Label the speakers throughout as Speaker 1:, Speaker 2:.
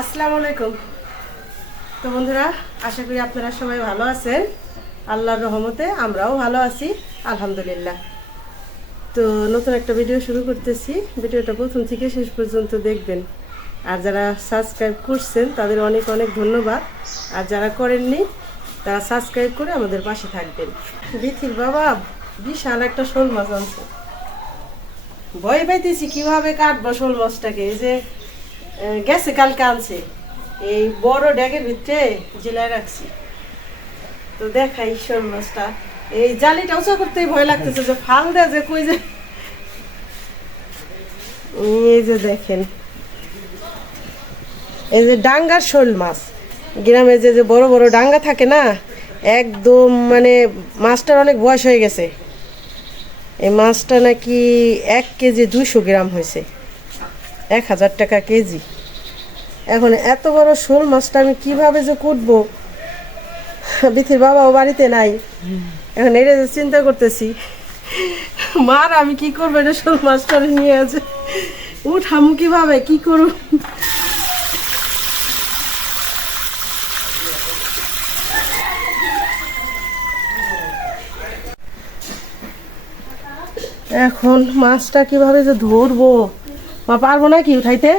Speaker 1: আসসালামু আলাইকুম। তো বন্ধুরা, আশা করি আপনারা সবাই ভালো আছেন। আল্লাহর রহমতে আমরাও ভালো আছি, আলহামদুলিল্লাহ। তো নতুন একটা ভিডিও শুরু করতেছি। ভিডিওটা প্রথম থেকে শেষ পর্যন্ত দেখবেন। আর যারা সাবস্ক্রাইব করছেন, তাদের অনেক অনেক ধন্যবাদ। আর যারা করেননি, তারা সাবস্ক্রাইব করে আমাদের পাশে থাকবেন। বিথির বাবা, বিশাল একটা শোল মাছ আনছে। ভয় পাইতেছি কীভাবে কাটবো শোল মাছটাকে। এই যে গেছে, কালকে আনছে। এই বড় ড্যাগের ভিতরে জেলায় রাখছি। তো দেখাই শোল মাছটা। এই জালিটা উঁচা করতেই ভয় লাগতেছে যে ফাল দেয় যে কই যে। এই যে দেখেন। এই যে ডাঙ্গার শোল মাছ। গ্রামে যে যে বড় বড় ডাঙ্গা থাকে না, একদম মানে মাছটার অনেক বয়স হয়ে গেছে। এই মাছটা নাকি এক কেজি দুইশো গ্রাম হয়েছে। এক হাজার টাকা কেজি। এখন এত বড় শোল মাছটা আমি কীভাবে যে কুটবো? বিথির বাবাও বাড়িতে নাই। এখন এটা চিন্তা করতেছি, মার আমি কি করব এটা শোল মাছটা নিয়ে আছে? উঠামু কীভাবে, কি করব? এখন মাছটা কীভাবে যে ধরবো? মা পারব না কি উঠাইতে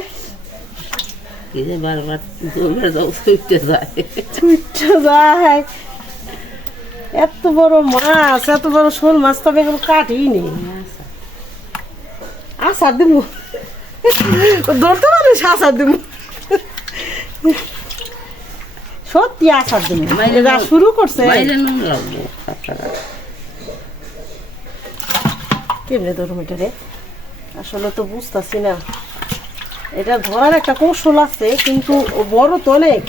Speaker 2: যায়।
Speaker 1: এত বড় মাছ এত বড় শোল মাছ তবে এগুলো কাটিনি আসার দিব ধরতে পারিস আসার দিব সত্যি আসার দিব যা শুরু করছে। কেমনে ধরুম এটা রে? আসলে তো বুঝতেছি না। এটা ধরার একটা কৌশল আছে কিন্তু বড় তো অনেক।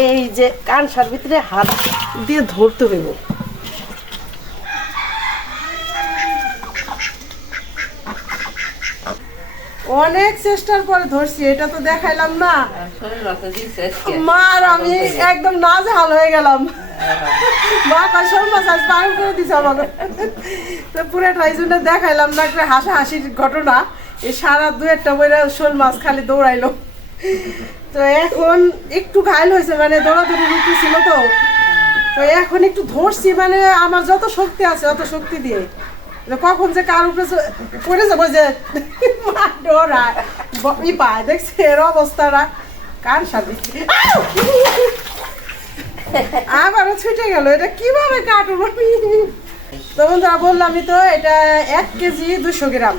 Speaker 1: এই যে কানসার ভিতরে হাত দিয়ে ধরতে হইব। অনেক চেষ্টার পরে ধরছি এটা তো দেখাইলাম না।
Speaker 2: দিছে
Speaker 1: মার আমি একদম না নাজেহাল হয়ে গেলাম। মা কয় শোল মাছ আজ পালন করে দিছে আমাকে। তো পুরোটা এই দেখাইলাম না, একটা হাসা হাসির ঘটনা। এই সারা দু একটা বইরা শোল মাছ খালি দৌড়াইলো। তো এখন একটু ঘায়ল হয়েছে মানে দৌড়াদৌড়ি রুটি ছিল তো। তো এখন একটু ধরছি মানে আমার যত শক্তি আছে, অত শক্তি দিয়ে। কখন যে কার উপরে পড়ে যাব যে ব- ই পায়, দেখছে এর অবস্থাটা। কার সাবি আবারও ছুটে গেল, এটা কীভাবে কাটবো? আমি তো বললামই তো, এটা এক কেজি দুশো গ্রাম।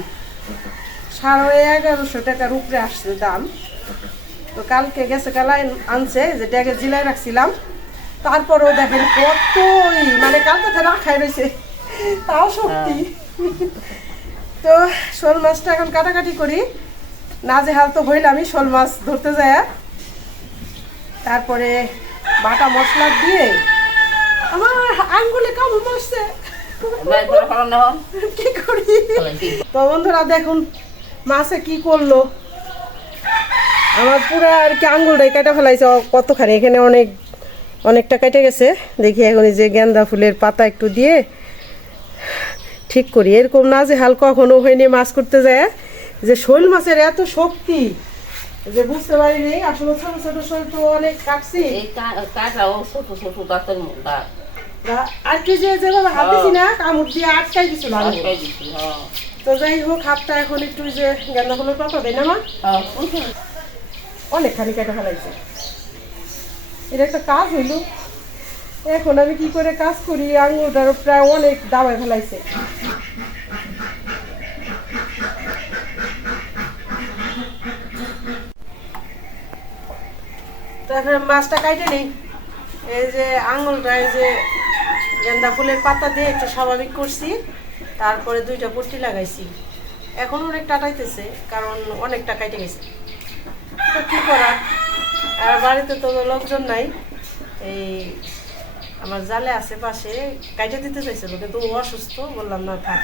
Speaker 1: সাড়ে এগারোশো টাকার উপরে আসছে দাম। তো কালকে গেছে কালাই আনছে যে ড্যাগে জিলাই রাখছিলাম। তারপরেও দেখেন কতই মানে কালকে তো রাখাই রয়েছে। তাও সত্যি। তো শোল মাছটা এখন কাটাকাটি করি। নাজে হাল তো হইলামই শোল মাছ ধরতে যায়। তারপরে বাটা মশলা দিয়ে আমার আঙ্গুলে কামড় মারছে। কি করি? তো বন্ধুরা দেখুন মাছে কি করল? আমার পুরো আর কি আঙ্গুলটাই কেটে ফেলাইছে। কতখানি? এখানে অনেক অনেকটা কেটে গেছে। দেখি এখন যে গেন্দা ফুলের পাতা একটু দিয়ে ঠিক করি। এরকম না যে হাল কখনো হয়নি মাছ করতে যায় যে শোল মাছের এত শক্তি। যে বুঝতে পারিনি আসলে ছোট ছোট শোল তো অনেক কাটছি।
Speaker 2: এই কাটাও ছোট ছোট দাঁতের দাঁত।
Speaker 1: দা- আর কি যে যেভাবে না কামড় দিয়ে আটকাই দিছিল
Speaker 2: আটকাই দিছি, হ্যাঁ।
Speaker 1: তো যাই হোক হাতটা এখন একটু যে না মা?
Speaker 2: হ্যাঁ,
Speaker 1: অনেকখানি কেটে ফেলাইছে। এটা একটা কাজ হইল। এখন আমি কি করে কাজ করি আঙুলটার প্রায় অনেক দাবায় ফেলাইছে। তো এখন আমি মাছটা কাইটে নেই। এই যে আঙুলটা, এই যে গেন্দা ফুলের পাতা দিয়ে একটু স্বাভাবিক করছি, তারপরে দুইটা পট্টি লাগাইছি। এখন অনেক টাটাইতেছে, কারণ অনেকটা কাইটে গেছে। তো কি করার আর বাড়িতে তো লোকজন নাই। এই আমার জালে আছে পাশে, কাইটে দিতে চাইছিল, কিন্তু অসুস্থ, বললাম না, থাক।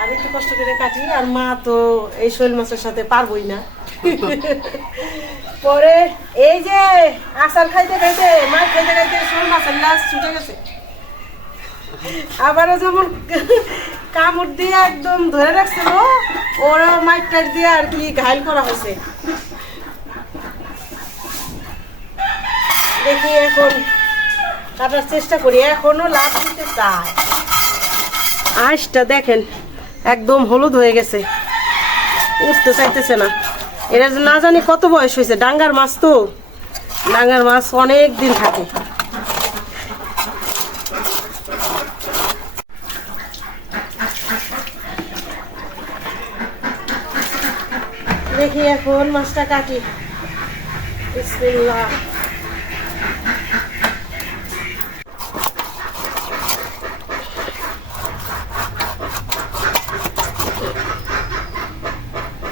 Speaker 1: আমি একটু কষ্ট করে কাটি, আর মা তো এই শৈল মাছের সাথে পারবই না। পরে এই যে আচার খাইতে খাইতে, মাছ খাইতে খাইতে শোল মাছের লাশ ছুটে গেছে। আবারও যেমন কামড় দিয়ে একদম ধরে রাখছিল ওরা মাইক টাইট দিয়ে আর কি ঘাইল করা হয়েছে। দেখি এখন কাটার চেষ্টা করি, এখনও লাভ দিতে চায়। আঁশটা দেখেন। একদম হলুদ হয়ে গেছে। উঠতে চাইতেছে না। এরা না জানি কত বয়স হয়েছে। ডাঙ্গার মাছ তো। ডাঙ্গার মাছ অনেক দিন থাকে। দেখি এখন মাছটা কাটি। বিসমিল্লাহ।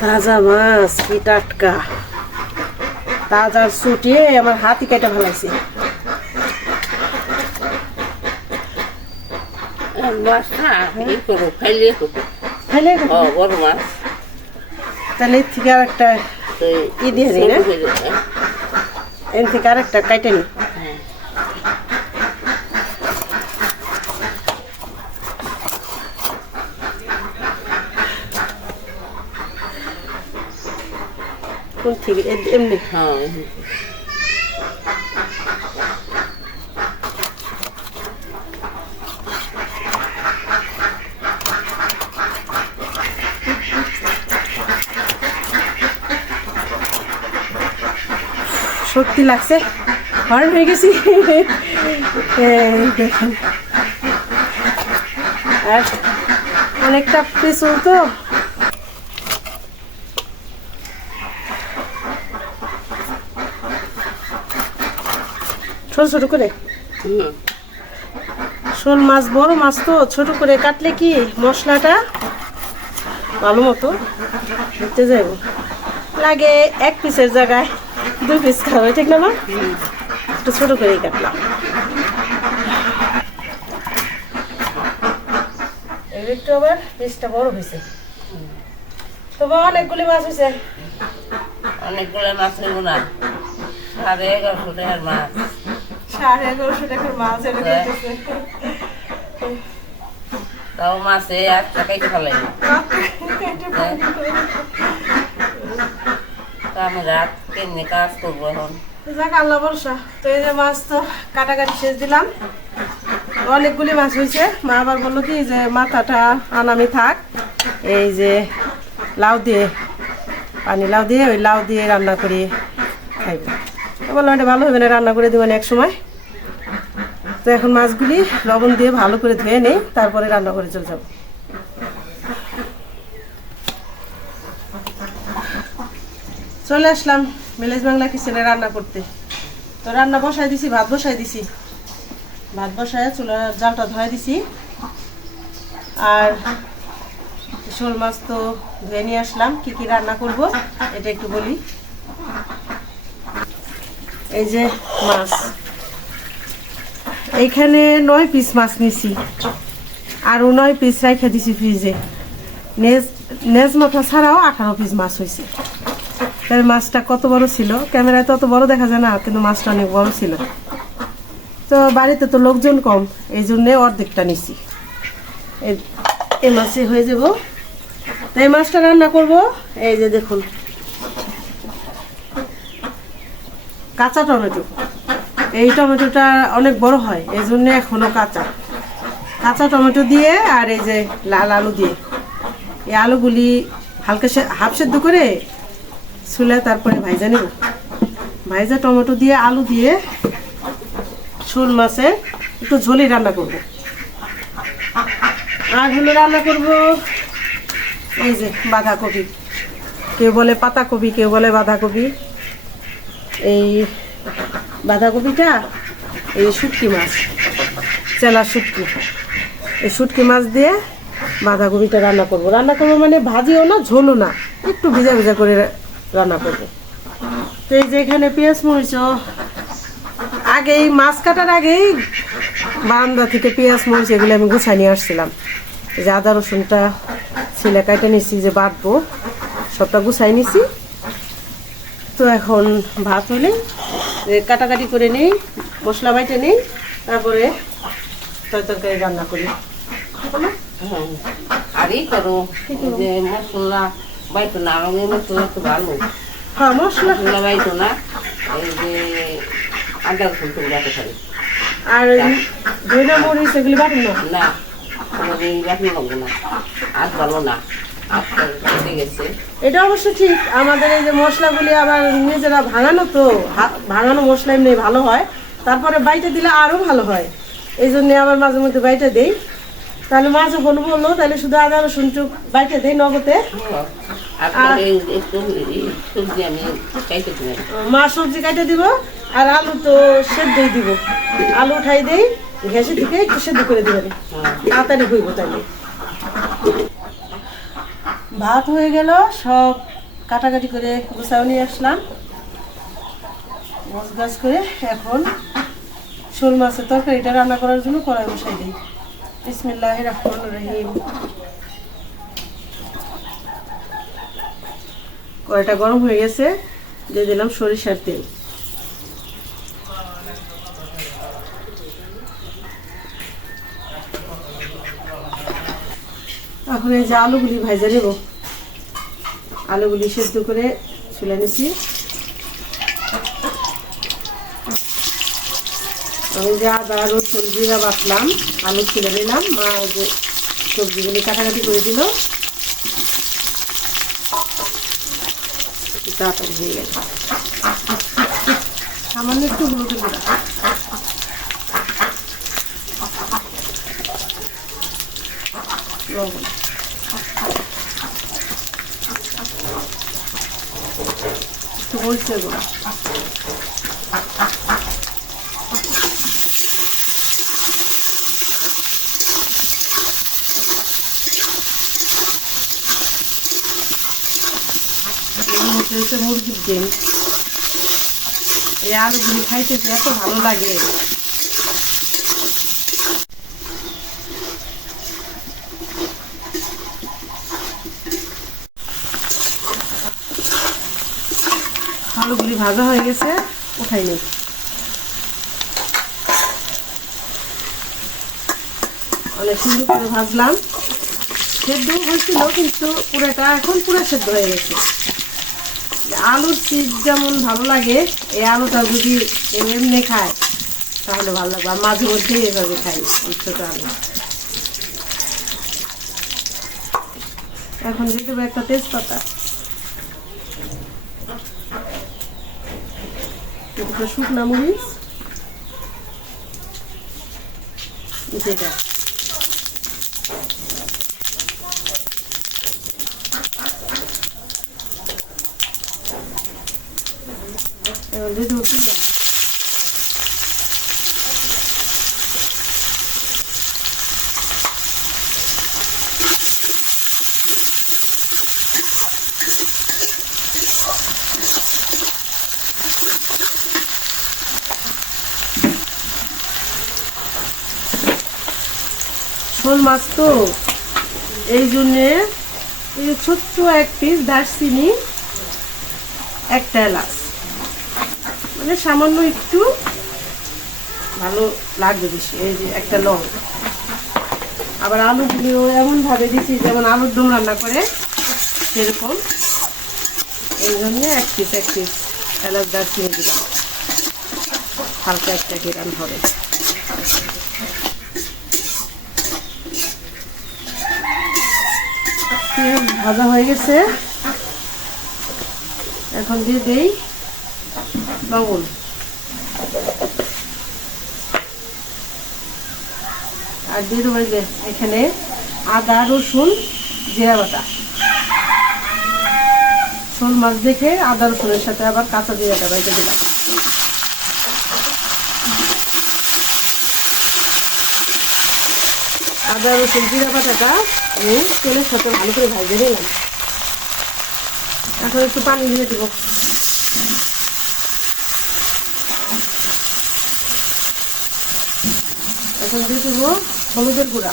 Speaker 1: তাজা মাছ কি টাটকা। তাজা ছুটিয়ে আমার হাতি কেটে ফেলাইছে। তাহলে থেকে আর একটা ই দিয়ে দিই না। এর থেকে আর একটা কাটে নি। এ- এমনি।
Speaker 2: হ্যাঁ।
Speaker 1: সত্যি লাগছে? হর্ন হয়ে গেছি। দেখেন। আর অনেকটা পেছল তো। ছোট ছোট করে। শোল মাছ, বড় মাছ তো ছোট করে কাটলে কি মশলাটা ভালো মতো দিতে যাইব? লাগে এক পিসের জায়গায় দুই পিস খাওয়া ঠিক না একটু ছোট করেই কাটলাম। একটু আবার পিসটা বড় হয়েছে তোমার অনেকগুলি মাছ হয়েছে
Speaker 2: অনেকগুলো মাছ নেব না। সাড়ে এগারোশো টাকার মাছ।
Speaker 1: সাড়ে এগারোশো টাকার মাছ
Speaker 2: হ্যাঁ। তাও মাছে এক টাকাইতে ফেলাই আমি রাত কেমনি কাজ করব এখন?
Speaker 1: যাক আল্লাহ ভরসা। তো এই যে মাছ তো কাটাকাটি শেষ দিলাম। অনেকগুলি মাছ হয়েছে। মা আবার বলল কি যে মাথাটা আনামি থাক। এই যে লাউ দিয়ে পানি লাউ দিয়ে ওই লাউ দিয়ে রান্না করি। খাইবে। তো বললাম এটা ভালো হবে না রান্না করে দেবেন এক সময়। তো এখন মাছগুলি লবণ দিয়ে ভালো করে ধুয়ে নেই, তারপরে রান্না করে চলে যাব। চলে আসলাম ভিলেজ বাংলা কিচেনে রান্না করতে। তো রান্না বসাই দিছি, ভাত বসাই দিছি। ভাত বসায় চুলার জালটা ধুয়ে দিছি। আর শোল মাছ তো ধুয়ে নিয়ে আসলাম, কি কি রান্না করব এটা একটু বলি। এই যে মাছ। এইখানে নয় পিস মাছ নিছি। আরও নয় পিস রেখে দিছি ফ্রিজে নেজ নেজ মাথা ছাড়াও আঠারো পিস মাছ হয়েছে তার মাছটা কত বড় ছিল? ক্যামেরায় তো অত বড় দেখা যায় না, কিন্তু মাছটা অনেক বড় ছিল। তো বাড়িতে তো লোকজন কম, এই জন্যে অর্ধেকটা নিছি। এই- মাছে হয়ে যাব। এই মাছটা রান্না করব। এই যে দেখুন। কাঁচা টমেটো। এই টমেটোটা অনেক বড় হয় এই জন্য এখনও কাঁচা। কাঁচা টমেটো দিয়ে আর এই যে লাল আলু দিয়ে। এই আলুগুলি হালকা হাফ সেদ্ধ করে ছুলে তারপরে ভাইজা নেব। ভাইজা টমেটো দিয়ে, আলু দিয়ে শোল মাছে একটু ঝোলি রান্না করব। আর হলো রান্না করব এই যে বাঁধাকপি। কেউ বলে পাতাকপি, কেউ বলে বাঁধাকপি। এই বাঁধাকপিটা, এই শুটকি মাছ চেলা শুটকি। এই শুটকি মাছ দিয়ে বাঁধাকপিটা রান্না করব। রান্না করব মানে ভাজিও না, ঝোলও না, একটু ভিজা ভিজা করে রান্না করব। তো এই যে এখানে পেঁয়াজ মরিচও আগেই মাছ কাটার আগেই বারান্দা থেকে পেঁয়াজ, মরিচ এগুলো আমি গুছাই নিয়ে আসছিলাম। এই যে আদা, রসুনটা ছিলে কাটে নিছি, যে বাটবো, সবটা গুছাই নিছি। তো এখন ভাত হলে কাটাকাটি করে নিই মশলা বাইটে নিই তারপরে তরি তরকারি রান্না করি।
Speaker 2: হ্যাঁ। আর এই করো যে মশলা বাইতো না মশলা তো ভালো।
Speaker 1: হ্যাঁ মশলা।
Speaker 2: মশলা বাইতো না এই যে আদা রসুন তুমি রাখতে পারি
Speaker 1: আর ধইনা মরিচ এগুলি বাটেন না?
Speaker 2: না কোনোদিন রাখতে লাগবো না আজ ভালো না।
Speaker 1: এটা অবশ্য ঠিক। আমাদের এই যে মশলাগুলি আবার নিজেরা ভাঙানো তো ভাঙানো মশলা এমনি ভালো হয়। তারপরে বাইটা দিলে আরও ভালো হয়। এই জন্য আবার মাঝে মধ্যে বাইটা দেই। তাহলে মা যখন বলল তাহলে শুধু আদা রসুন টুক বাইটা দেই নগদে। মা সবজি কাটে দিব আর আলু তো সেদ্ধই দিব। আলু উঠাই দেই ঘেসে থেকে একটু সেদ্ধ করে দিবেন। তাড়াতাড়ি হইব তাইলে। ভাত হয়ে গেল, সব কাটাকাটি করে গুছাও নিয়ে আসলাম। মাছ গাছ করে এখন শোল মাছের তরকারিটা রান্না করার জন্য কড়াই বসাই দিই। বিসমিল্লাহ রহমান রহিম। কড়াইটা গরম হয়ে গেছে, দিয়ে দিলাম সরিষার তেল। এখন এই যে আলুগুলি ভাজা নেব। আলুগুলি সেদ্ধ করে ছুলে নিছি। আমি যে আদা, রসুন, জিরা বাটলাম, আলু ছুলে নিলাম, মা ওই যে সবজিগুলি কাটাকাটি করে দিল। তাড়াতাড়ি হয়ে গেল। সামান্য একটু হলুদের গুঁড়া। লবণ একটু মরিচের গুঁড়া হচ্ছে মুরগির ডিম। এই আলুগুলি খাইতে এত ভালো লাগে। আলুগুলি ভাজা হয়ে গেছে, উঠাই নি অনেক সুন্দর করে ভাজলাম। সেদ্ধ হয়েছিল, কিন্তু পুরোটা এখন পুরো সেদ্ধ হয়ে গেছে। আলুর চিজ যেমন ভালো লাগে, এই আলুটা যদি এমনি খায়, তাহলে ভালো লাগবে। আর মাঝে মধ্যেই এভাবে খাই ছোটো আলু। এখন দিয়ে দেবো একটা তেজপাতা। দুটো শুকনা মরিচ যেটা এবার দিয়ে দেবো শোল মাছ তো। এই জন্যে এই ছোট্ট এক পিস দারচিনি, একটা এলাচ। মানে সামান্য একটু ভালো লাগবে বেশি, এই যে একটা লং। আবার আলুগুলিও এমনভাবে দিচ্ছি যেমন আলুর দম রান্না করে, সেরকম। এই জন্য এক পিস এক পিস এলাচ, দারচিনি দিলাম। হালকা একটা গেরান হবে। ভাজা হয়ে গেছে। এখন দিয়ে দেই লবণ। আর দিয়ে দেবো যে এখানে আদা, রসুন, জিরা বাটা। শোল মাছ দেখে আদা, রসুনের সাথে আবার কাঁচা জিরাটা বাইকে দিলাম। আদা, রসুন, জিরা বাটাটা আমি তেলের সাথে ভালো করে ভাজে নিলাম। এখন একটু পানি দিয়ে দেবো। এখন দিয়ে দেবো হলুদের গুঁড়া।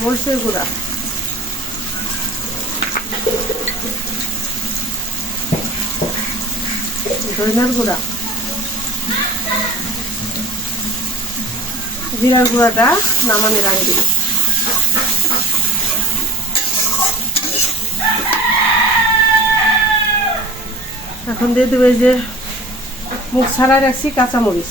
Speaker 1: মরিচের গুঁড়া। ধনিয়ার গুঁড়া। জিরার গুঁড়াটা নামানোর আগে দেবো। এখন দিয়ে দেবে যে মুখ ছাড়া রাখছি কাঁচামরিচ।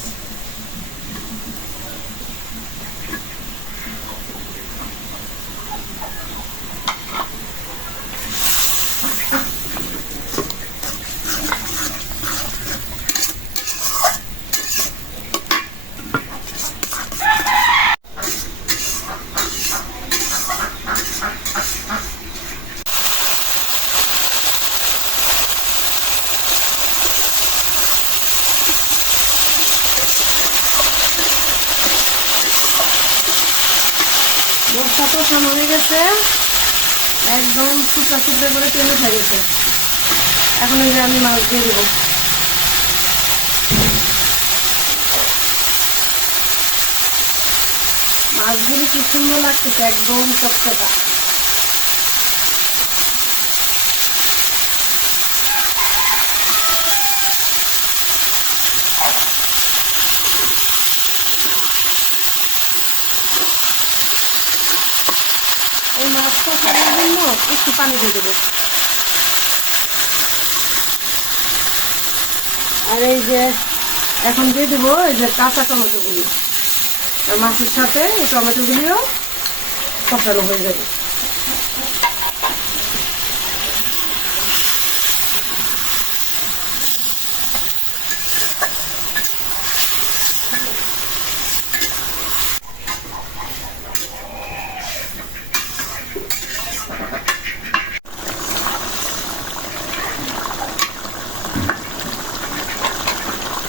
Speaker 1: মশলা কষানো হয়ে গেছে। একদম টুকরা টুকরা করে তেল উঠে গেছে এখন এই যে আমি মাছ দিয়ে দেবো। মাছগুলি কি সুন্দর লাগতেছে, একদম চটচটা এই মাছ কষানোর জন্য একটু পানি দিয়ে দেবো। আর এই যে এখন দিয়ে দেবো এই যে কাঁচা টমেটোগুলি। মাছের সাথে এই টমেটোগুলিও কষানো হয়ে যাবে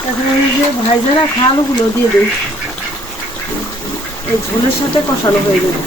Speaker 1: এখন এই যে ভাইজারা খালগুলো দিয়ে দিই। এই ঝোলের সাথে কষানো হয়ে যাবে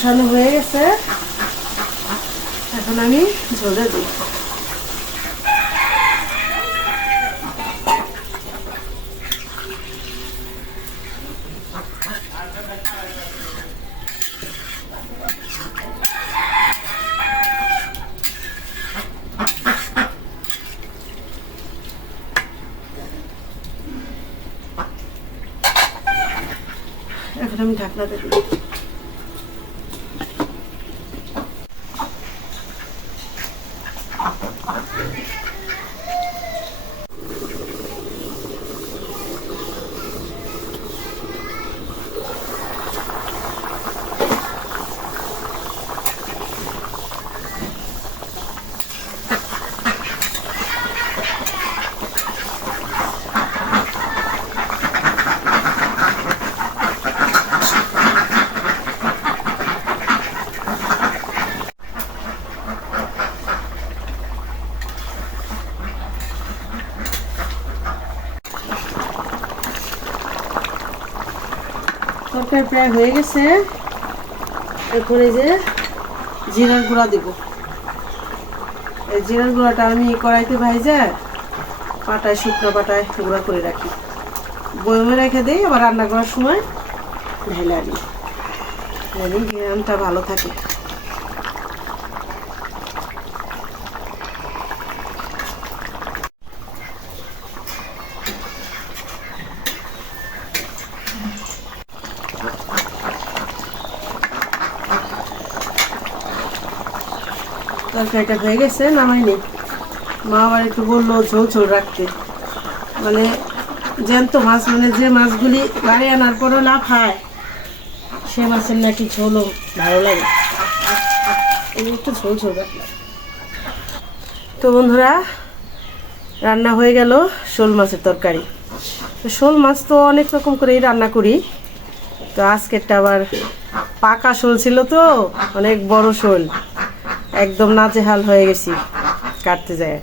Speaker 1: কষানো হয়ে গেছে। এখন আমি ঝোলে দিই। এখন আমি ঢাকনাতে তরকারি প্রায় হয়ে গেছে। এরপরে যে জিরার গুঁড়া দেব। এই জিরার গুঁড়াটা আমি কড়াইতে ভাই যায় পাটায়, শুকনো পাটায় গুঁড়া করে রাখি। বয়মে রেখে দিই, আবার রান্না করার সময় ঢেলে আনি। জানি ভালো থাকে। তরকারিটা হয়ে গেছে নামাইনি মা আবার একটু বলল, ঝোল ঝোল রাখতে। মানে জ্যান্ত মাছ মানে যে মাছগুলি বাড়ি আনার পরও না খায় সে মাছের নাকি ঝোলও ভালো লাগে। একটু ঝোল ঝোল রাখলাম। তো বন্ধুরা, রান্না হয়ে গেল শোল মাছের তরকারি। তো শোল মাছ তো অনেক রকম করেই রান্না করি। তো আজকেরটা আবার পাকা শোল ছিল তো, অনেক বড় শোল। একদম নাজেহাল হয়ে গেছি, কাটতে যায়।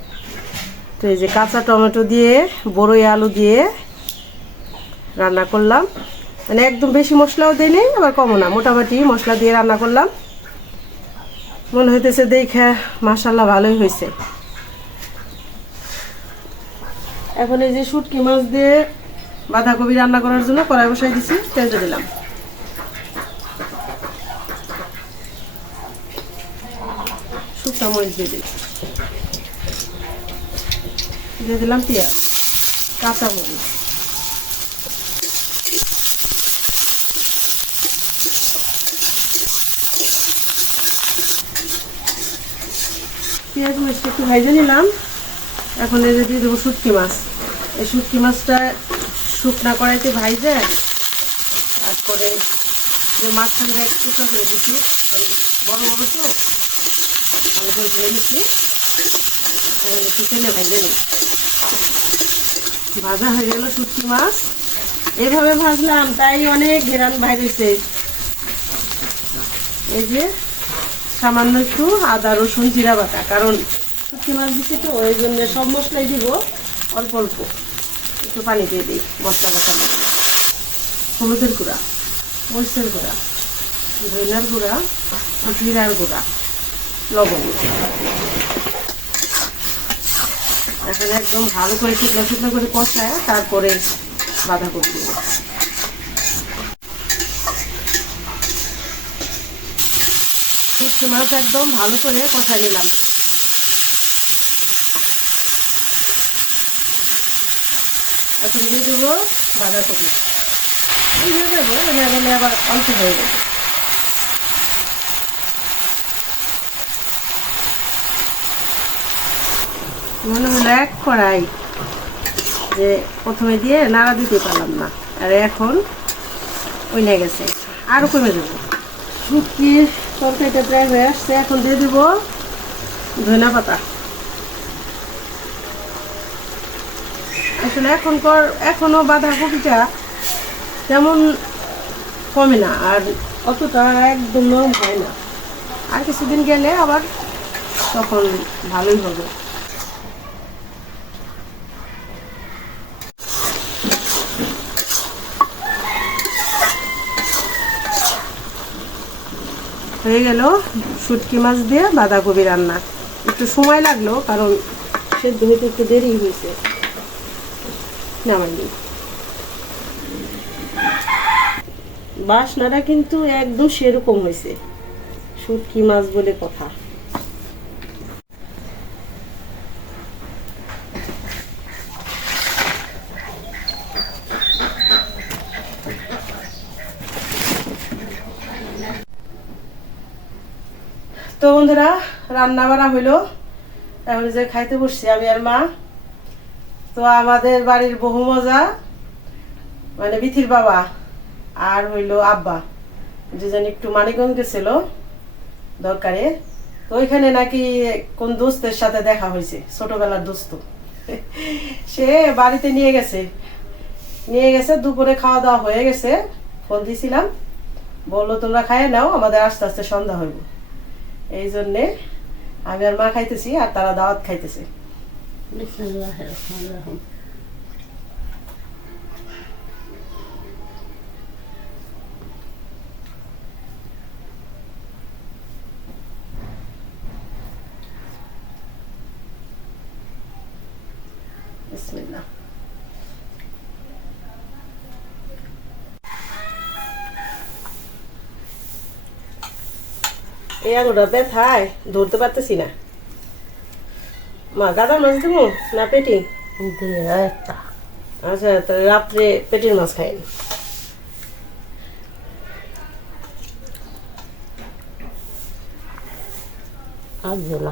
Speaker 1: তো এই যে কাঁচা টমেটো দিয়ে, বড়ই আলু দিয়ে রান্না করলাম। মানে একদম বেশি মশলাও দিইনি আবার কমও না। মোটামুটি মশলা দিয়ে রান্না করলাম। মনে হইতেছে দেখে মাসাল্লাহ ভালোই হয়েছে এখন এই যে শুটকি মাছ দিয়ে বাঁধাকপি রান্না করার জন্য কড়াই বসাই দিছি তেলটা দিলাম। মরিচ দিয়ে দিই। দিয়ে দিলাম পেঁয়াজ, কাঁচা মরিচ। পেঁয়াজ মরিচটা একটু ভাইজে নিলাম। এখন এই যে দিয়ে দেবো শুটকি মাছ। এই শুটকি মাছটা শুকনা কড়াইতে ভাইজে তারপরে যে মাছখানটা একটু করে দিচ্ছি বড় বড় তো। ভালো করে ধুয়ে নিচ্ছি এখন একটু তেলে ভাজা হয়ে গেল শুটকি মাছ। এভাবে ভাজলাম, তাই অনেক ঘেরান বাইরেছে এই যে সামান্য একটু আদা, রসুন, জিরা বাটা, কারণ শুটকি মাছ দিচ্ছি তো, ওই জন্য সব মশলাই দিব, অল্প অল্প। একটু পানি দিয়ে দিই, মশলা কষানো হলুদের গুঁড়া, মরিচের গুঁড়া, ধইনার গুঁড়া, জিরার গুঁড়া। লবণ। এখন একদম ভালো করে শুকনো শুকনো করে কষায় তারপরে বাঁধাকপি দেবো। মাছ একদম ভালো করে কষাই নিলাম। এখন দিয়ে দেবো বাঁধাকপি। হয়ে যাব এনে গেলে আবার অল্প হয়ে যাবে মনে হলো এক কড়াই যে প্রথমে দিয়ে নাড়া দিতে পারলাম না। আর এখন ওই নিয়ে গেছে। আরও কমে দেবো। শুটকির তরকারিটা প্রায় হয়ে আসছে, এখন দিয়ে দিব ধনা পাতা। আসলে এখনকার এখনও বাঁধাকপিটা তেমন কমে না, আর অতটা একদম নরম হয় না। আর কিছুদিন গেলে আবার তখন ভালোই হবে। হয়ে গেল শুটকি মাছ দিয়ে বাঁধাকপি রান্না। একটু সময় লাগল, কারণ সেদ্ধ হইতে একটু দেরি হয়েছে নামাই বাসনাটা কিন্তু একদম সেরকম হয়েছে শুটকি মাছ বলে কথা। বন্ধুরা রান্না বান্না হইল। এখন যে খাইতে বসছি আমি আর মা। তো আমাদের বাড়ির বহু মজা মানে বিথির বাবা আর হইল আব্বা। দুজন একটু মানিকগঞ্জ গেছিল দরকারে। তো ওইখানে নাকি কোন দোস্তের সাথে দেখা হয়েছে, ছোটবেলার দোস্ত। সে বাড়িতে নিয়ে গেছে। নিয়ে গেছে, দুপুরে খাওয়া দাওয়া হয়ে গেছে। ফোন দিছিলাম। বলল, তোমরা খাইয়ে নাও, আমাদের আস্তে আস্তে সন্ধ্যা হইব। এই জন্যে আমি আর মা খাইতেছি আর তারা দাওয়াত খাইতেছে বিসমিল্লাহ এই আঙুলটা ব্যথায় ধরতে পারতেছি না। মা গাদার মাছ দেবো না পেটি? আচ্ছা তো রাত্রে পেটির মাছ খাই ঝোল?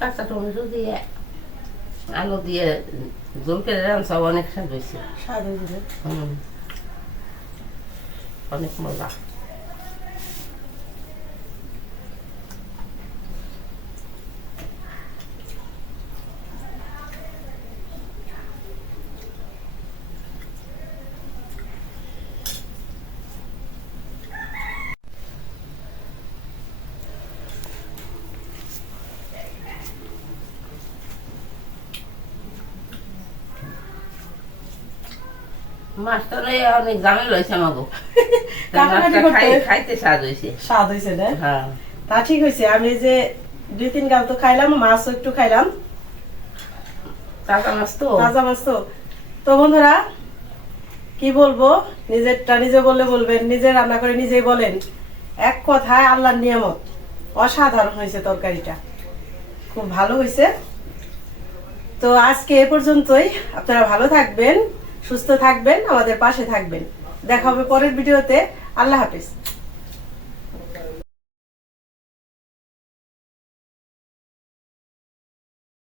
Speaker 2: কাঁচা টমেটো দিয়ে আলু দিয়ে জল করে রান্না অনেক স্বাদ হয়েছে।
Speaker 1: স্বাদ হয়েছে।
Speaker 2: অনেক মজা। মাছটা অনেক ঝামেলা হয়েছে আমাকে
Speaker 1: কাটাকাটি
Speaker 2: মাছটা খাই
Speaker 1: করতে-
Speaker 2: খাইতে স্বাদ হয়েছে
Speaker 1: স্বাদ হয়েছে না?
Speaker 2: হ্যাঁ
Speaker 1: তা ঠিক হয়েছে আমি যে দুই তিন গাল তো খাইলাম মাছও একটু খাইলাম
Speaker 2: তাজা মাছ তো
Speaker 1: তাজা মাছ তো তো বন্ধুরা কি বলব? নিজেরটা নিজে বললে বলবেন নিজে রান্না করে নিজেই বলেন। এক কথায় আল্লাহর নিয়ামত। অসাধারণ হয়েছে তরকারিটা। খুব ভালো হয়েছে। তো আজকে এ পর্যন্তই। আপনারা ভালো থাকবেন। সুস্থ থাকবেন আমাদের পাশে থাকবেন। দেখা হবে পরের ভিডিওতে। আল্লাহ হাফিজ।